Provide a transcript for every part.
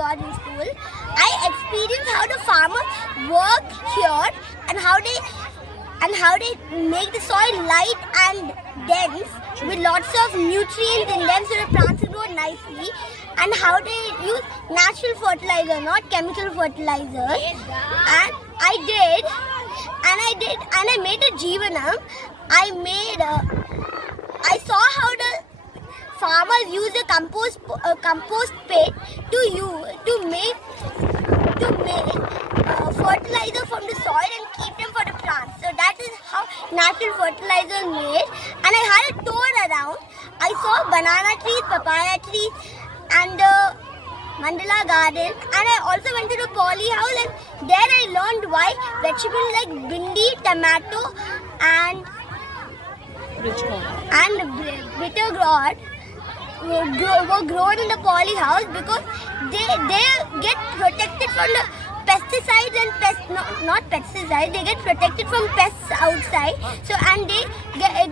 Gaudium School, I experienced how the farmers work here and how they make the soil light and dense with lots of nutrients in them so the plants grow nicely, and how they use natural fertilizer, not chemical fertilizers. And I made a Jeevamrutham. I saw how the farmers use a compost pit to make fertilizer from the soil and keep them for the plants. So that is how natural fertilizer is made. And I had a tour around. I saw banana trees, papaya trees, and the mandala garden. And I also went to the poly house, and there I learned why vegetables like bindi, tomato, and bitter gourd were grown in the poly house because they get protected from the pesticides and not pesticides. They get protected from pests outside. So and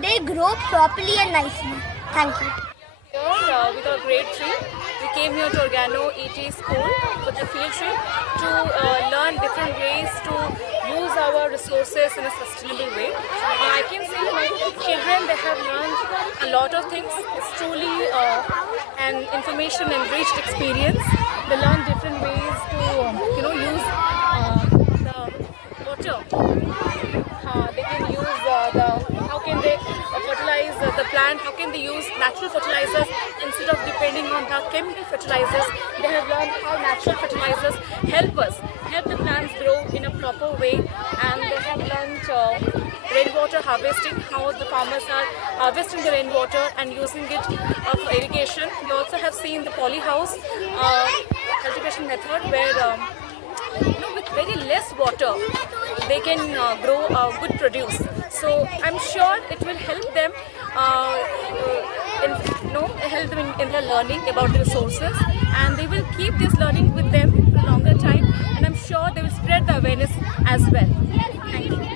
they grow properly and nicely. Thank you. Here with our grade 3, we came here to Organo Et School for the field trip to learn different ways to use our resources in a sustainable way. I can see my children, they have learned a lot of things. It's truly an information-enriched experience. They learn different ways to use the water. They can use how can they fertilize the plant, how can they use natural fertilizers instead of depending on the chemical fertilizers. They have learned how natural fertilizers help the plants grow in a proper way, and they have learned rainwater harvesting, how the farmers are harvesting the rainwater and using it for irrigation. We also have seen the polyhouse cultivation method where with very less water they can grow good produce. So I'm sure it will help them in their learning about the resources, and they will keep this learning with them for a longer time, and I'm sure they will spread the awareness as well. Thank you.